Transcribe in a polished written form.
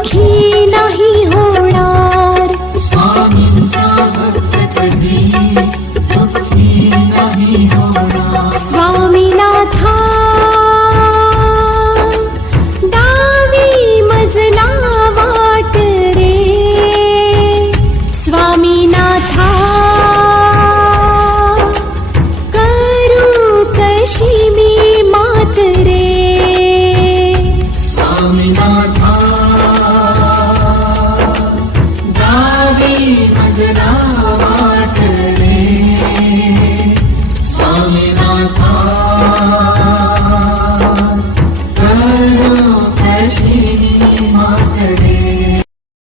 दुखी नाही होणार. स्वामींचा भक्त कधी दुःखी नाही होणार. स्वामीनाथा डावी मजला वाट रे. स्वामीनाथा करू कशी मी मात रे. स्वामीनाथा